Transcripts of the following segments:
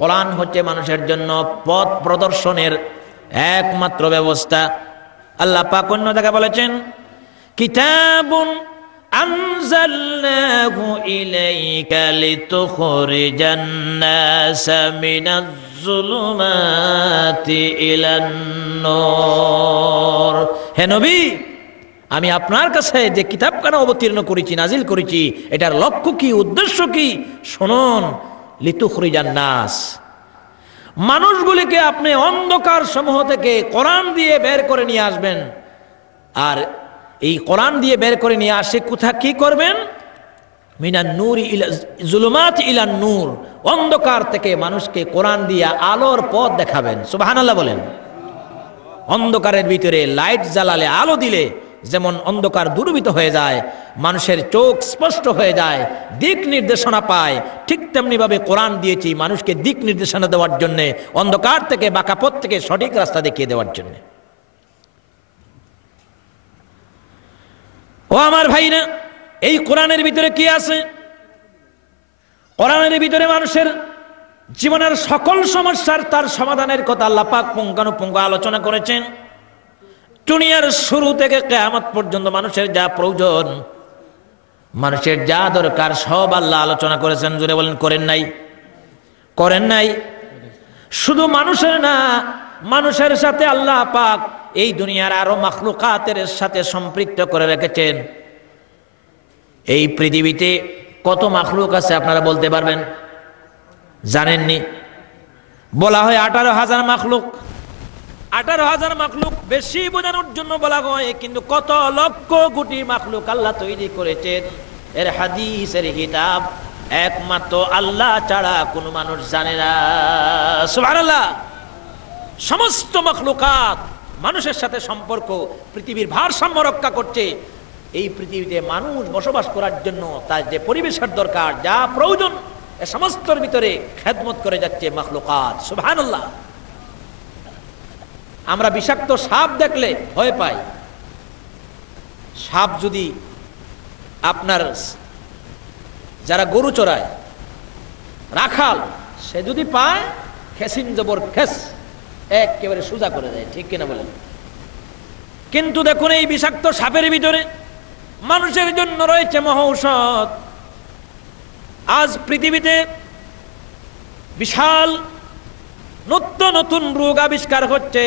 কোরআন হচ্ছে মানুষের জন্য পথ প্রদর্শনের একমাত্র ব্যবস্থা। আল্লাহ পাক অন্য জায়গায় বলেছেন, কিতাবুন আনজালনাহু ইলাইকা লিতুখরিজান নাসা মিনাজ যুলুমাতি ইলান নূর। হে নবী, আমি আপনার কাছে যে কিতাবখানা অবতীর্ণ করেছি, নাজিল করেছি, এটার লক্ষ্য কি, উদ্দেশ্য কি শুনুন। লিতুখরিজান নাস, মানুষগুলিকে আপনি অন্ধকার সমূহ থেকে কোরআন দিয়ে বের করে নিয়ে আসবেন। আর এই কোরআন দিয়ে বের করে নিয়ে আসে কোথা কি করবেন? মিনান নূর ইলা যুলুমাত ইলান নূর, অন্ধকার থেকে মানুষকে কোরআন দিয়ে আলোর পথ দেখাবেন। সুবহানাল্লাহ বলেন। অন্ধকারের ভিতরে লাইট জ্বালালে, আলো দিলে যেমন অন্ধকার দূরীভূত হয়ে যায়, মানুষের চোখ স্পষ্ট হয়ে যায়, দিক নির্দেশনা পায়, ঠিক তেমনি ভাবে কোরআন দিয়েছি মানুষকে দিক নির্দেশনা দেওয়ার জন্য, অন্ধকার থেকে বাঁকা পথ থেকে সঠিক রাস্তা দেখিয়ে দেওয়ার জন্য। ও আমার ভাইরা, এই কোরআনের ভিতরে কি আছে? কোরআনের ভিতরে মানুষের জীবনের সকল সমস্যার তার সমাধানের কথা আল্লাহ পাক পুঙ্খানুপুঙ্খ আলোচনা করেছেন। দুনিয়ার শুরু থেকে কিয়ামত পর্যন্ত মানুষের যা প্রয়োজন, মানুষের যা দরকার, সব আল্লাহ আলোচনা করেছেন। জোরে বলেন, করেন নাই? করেন নাই? শুধু মানুষের না, মানুষের সাথে আল্লাহ পাক এই দুনিয়ার আরো মাখলুকাতের সাথে সম্পৃক্ত করে রেখেছেন। এই পৃথিবীতে কত মাখলুক আছে আপনারা বলতে পারবেন? জানেননি? বলা হয় 18,000 মাখলুক। 18,000 মাখলুক বেশি বোঝানোর জন্য বলা হয়, কিন্তু কত লক্ষ কোটি মাখলুক আল্লাহ তৈরি করেছেন, এর হাদিস, এর কিতাব একমাত্র আল্লাহ ছাড়া কোনো মানুষ জানে না। সুবহানাল্লাহ। সমস্ত মাখলুকাত মানুষের সাথে সম্পর্ক, পৃথিবীর ভারসাম্য রক্ষা করছে। এই পৃথিবীতে মানুষ বসবাস করার জন্য তার যে পরিবেশের দরকার, যা প্রয়োজন, এ সমস্তর ভিতরে খেদমত করে যাচ্ছে মাখলুকাত। সুবহানাল্লাহ। আমরা বিষাক্ত সাপ দেখলে ভয় পাই। সাপ যদি আপনার যারা গরু চড়ায়, রাখাল, সে যদি পায়, খেসিন জবর খেস, একেবারে সোজা করে দেয়। ঠিক কিনা বলেন? কিন্তু দেখুন, এই বিষাক্ত সাপের ভিতরে মানুষের জন্য রয়েছে মহৌষধ। আজ পৃথিবীতে বিশাল নতুন নতুন রোগ আবিষ্কার হচ্ছে।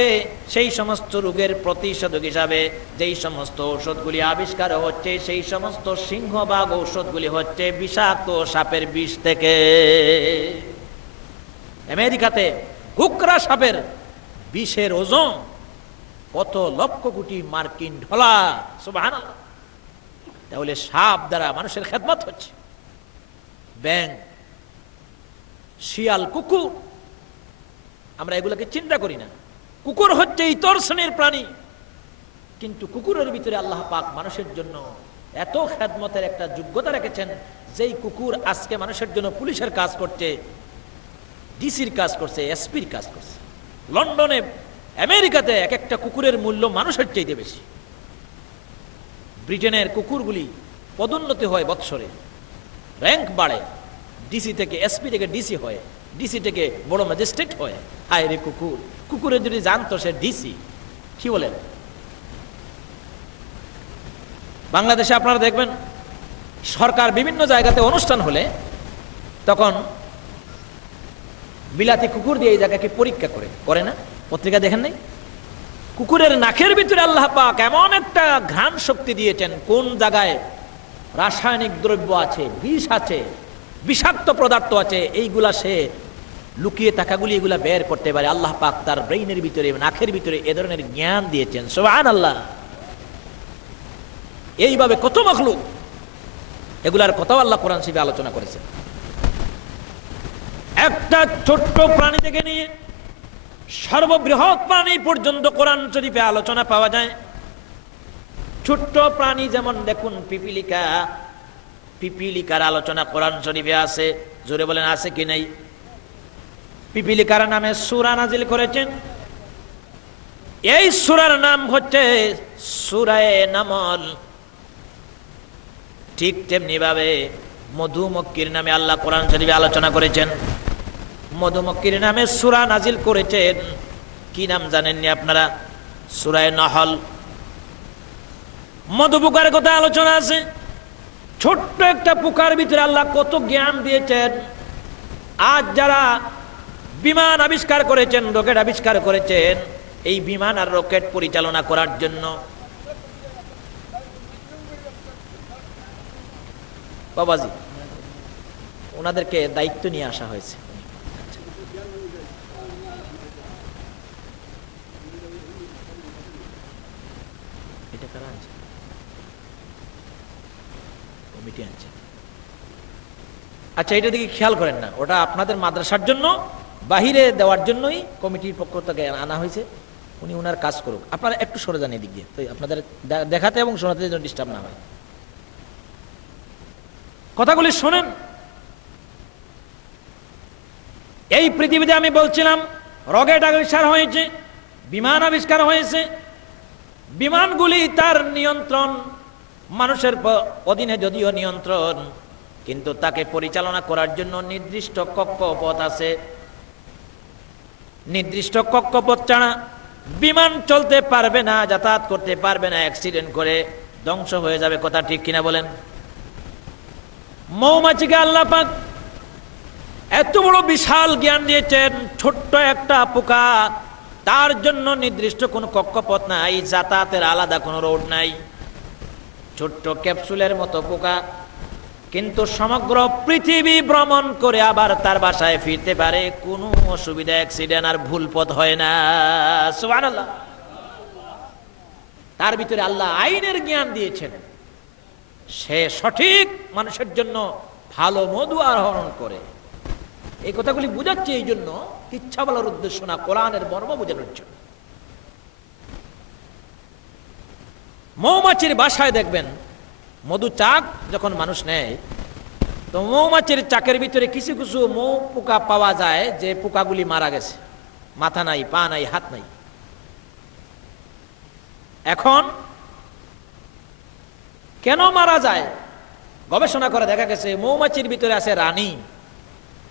সেই সমস্ত রোগের প্রতিষেধক হিসাবে যেই সমস্ত ঔষধগুলি আবিষ্কার হচ্ছে, সেই সমস্ত সিংহভাগ ঔষধগুলি হচ্ছে বিষাক্ত সাপের বিষ থেকে। আমেরিকাতে কুকরা সাপের বিষের ওজন কত লক্ষ কোটি মার্কিন ডলার। সুবহানাল্লাহ। তাহলে সাপ দ্বারা মানুষের খেদমত হচ্ছে। ব্যাঙ, শিয়াল, কুকুর, আমরা এগুলোকে চিন্তা করি না। কুকুর হচ্ছে ইতর শ্রেণীর প্রাণী, কিন্তু কুকুরের ভিতরে আল্লাহ পাক মানুষের জন্য এত খেদমতের একটা যোগ্যতা রেখেছেন, যেই কুকুর আজকে মানুষের জন্য পুলিশের কাজ করছে, ডিসির কাজ করছে, এসপির কাজ করছে। লন্ডনে, আমেরিকাতে এক একটা কুকুরের মূল্য মানুষের চাইতে বেশি। ব্রিটেনের কুকুরগুলি পদোন্নতি হয় বৎসরে, র্যাঙ্ক বাড়ে, ডিসি থেকে এসপি থেকে ডিসি হয়, ডিসি থেকে বড় ম্যাজিস্ট্রেট হয়। হায় রে কুকুর! কুকুরের যদি জানতো সে ডিসি, কি বলেন? বাংলাদেশে আপনারা দেখবেন, সরকার বিভিন্ন জায়গাতে অনুষ্ঠান হলে তখন বিলাতি কুকুর দিয়ে এই জায়গাকে পরীক্ষা করে না? পত্রিকা দেখেন নাই? কুকুরের নাকের ভিতরে আল্লাহ পাক এমন একটা ঘ্রাণ শক্তি দিয়েছেন, কোন জায়গায় রাসায়নিক দ্রব্য আছে, বিষ আছে, বিষাক্ত পদার্থ আছে, এইগুলা সে লুকিয়ে থাকাগুলি এগুলা বের করতে পারে। আল্লাহ পাক তার ব্রেইনের ভিতরে, নাকের ভিতরে এ ধরনের জ্ঞান দিয়েছেন। সুবহানাল্লাহ। এইভাবে কত মাখলুক, এগুলার কথাও আল্লাহ কোরআন শরীফে আলোচনা করেছেন। একটা ছোট্ট প্রাণী থেকে নিয়ে সর্ববৃহৎ প্রাণী পর্যন্ত কোরআন শরীফে আলোচনা পাওয়া যায়। ছোট্ট প্রাণী যেমন দেখুন পিপিলিকা, পিপিলিকার আলোচনা কোরআন শরীফে আছে। জোরে বলেন, আছে কি নাই? পিপিলিকার নামে সূরা নাজিল করেছেন। এই সূরার নাম হচ্ছে সূরা নামল। ঠিক তেমনি ভাবে মধুমক্ষীর নামে আল্লাহ কোরআন শরীফে আলোচনা করেছেন। মধুমক্ষীর নামে সূরা নাজিল করেছেন। কি নাম জানেননি আপনারা? সূরা নাহল। মধু পোকার কথা আলোচনা আছে। ছোট্ট একটা পোকার ভিতরে আল্লাহ কত জ্ঞান দিয়েছেন। আজ যারা বিমান আবিষ্কার করেছেন, রকেট আবিষ্কার করেছেন, এই বিমান আর রকেট পরিচালনা করার জন্য বাবাজি ওনাদেরকে দায়িত্ব নিয়ে আসা হয়েছে। এটা কারা আনছে? কমিটি আনছে। আচ্ছা, এটা দিকে খেয়াল করেন না, ওটা আপনাদের মাদ্রাসার জন্য বাহিরে দেওয়ার জন্যই কমিটির পক্ষ থেকে আনা হয়েছে। উনি ওনার কাজ করুক, আপনারা একটু সরে যান এদিক দিয়ে, তো আপনাদের দেখাতে এবং শোনাতে যেন ডিস্টার্ব না হয়। কথাগুলি শোনেন। এই পৃথিবীতে আমি বলছিলাম রকেট আবিষ্কার হয়েছে, বিমান আবিষ্কার হয়েছে। বিমানগুলি তার নিয়ন্ত্রণ মানুষের অধীনে যদিও নিয়ন্ত্রণ, কিন্তু তাকে পরিচালনা করার জন্য নির্দিষ্ট কক্ষপথ আছে। নির্দিষ্ট কক্ষপথ ছাড়া বিমান চলতে পারবে না, যাতায়াত করতে পারবে না, অ্যাক্সিডেন্ট করে ধ্বংস হয়ে যাবে। কথা ঠিক কিনা বলেন? মৌমাছিকে আল্লাহ পাক এত বড় বিশাল জ্ঞান দিয়েছেন। ছোট্ট একটা পোকা, তার জন্য নির্দিষ্ট কোনো কক্ষপথ নাই, যাতায়াতের আলাদা কোনো রোড নাই। ছোট্ট ক্যাপসুলের মতো পোকা, কিন্তু সমগ্র পৃথিবী ভ্রমণ করে আবার তার বাসায় ফিরতে পারে, কোনো অসুবিধা, অ্যাক্সিডেন্ট আর ভুল পথ হয় না। সুবহানাল্লাহ। তার ভিতরে আল্লাহ আইনের জ্ঞান দিয়েছেন। সে সঠিক মানুষের জন্য ভালো মধু আহরণ করে। এই কথাগুলি বুঝাচ্ছে এই জন্য, ইচ্ছা বলার উদ্দেশ্য না, কোরআনের মর্ম বোঝানোর জন্য। মৌমাছির বাসায় দেখবেন মধু চাক যখন মানুষ নেয়, তো মৌমাছির চাকের ভিতরে কিছু কিছু মৌ পোকা পাওয়া যায় যে পোকাগুলি মারা গেছে, মাথা নাই, পা নাই, হাত নাই। এখন কেন মারা যায় গবেষণা করে দেখা গেছে মৌমাছির ভিতরে আছে রানী।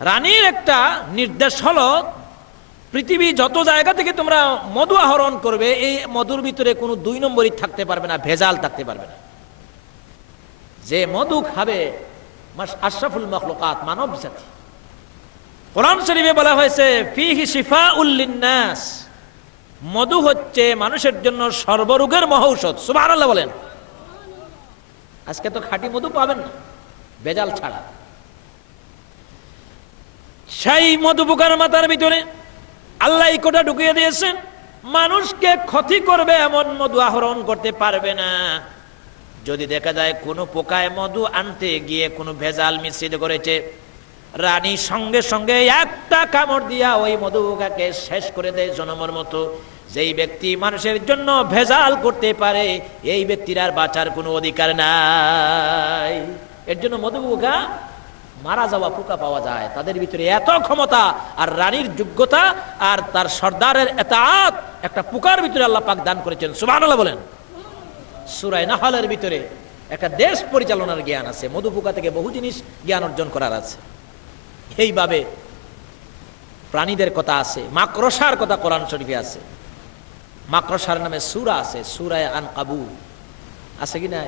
রানীর একটা নির্দেশ হলো, পৃথিবী যত জায়গা থেকে তোমরা মধু আহরণ করবে, এই মধুর ভিতরে কোনো 2 নম্বরই থাকতে পারবে না, ভেজাল থাকতে পারবে না। যে মধু খাবে আশরাফুল মাখলুকাত, মানব জাতি। কোরআন শরীফে বলা হয়েছে ফিহি শিফাউল লিন্নাস, মধু হচ্ছে মানুষের জন্য সর্বরোগের মহৌষধ। সুবহানাল্লাহ বলেন। আজকে তো খাঁটি মধু পাবেন না ভেজাল ছাড়া। সেই মধু পোকার মাথার ভিতরে আল্লাহ এই কোটা ঢুকিয়ে দিয়েছেন, মানুষকে ক্ষতি করবে এমন মধু আহরণ করতে পারবে না। যদি দেখা যায় কোনো পোকায় মধু আনতে গিয়ে কোনো ভেজাল মিশ্রিত করেছে, রানী সঙ্গে সঙ্গে একটা কামড় দিয়া ওই মধু পোকাকে শেষ করে দেয় জনমের মতো। যেই ব্যক্তি মানুষের জন্য ভেজাল করতে পারে, এই ব্যক্তির আর বাঁচার কোনো অধিকার নাই। এর জন্য মধু পোকা, মারা যাওয়া পোকা পাওয়া যায়, তাদের ভিতরে এত ক্ষমতা আর রানীর যোগ্যতা আর তার সর্দারের এতাআত একটা পোকার ভিতরে আল্লাহ পাক দান করেছেন। সুবহানাল্লাহ বলেন। সূরা নাহলের ভিতরে একটা দেশ পরিচালনার জ্ঞান আছে, মধু পোকা থেকে বহু জিনিস জ্ঞান অর্জন করার আছে। এইভাবে প্রাণীদের কথা আছে, মাকড়সার কথা কোরআন শরীফে আছে। মাকড়সার নামে সূরা আছে, সূরা আনকাবুত আছে কি না?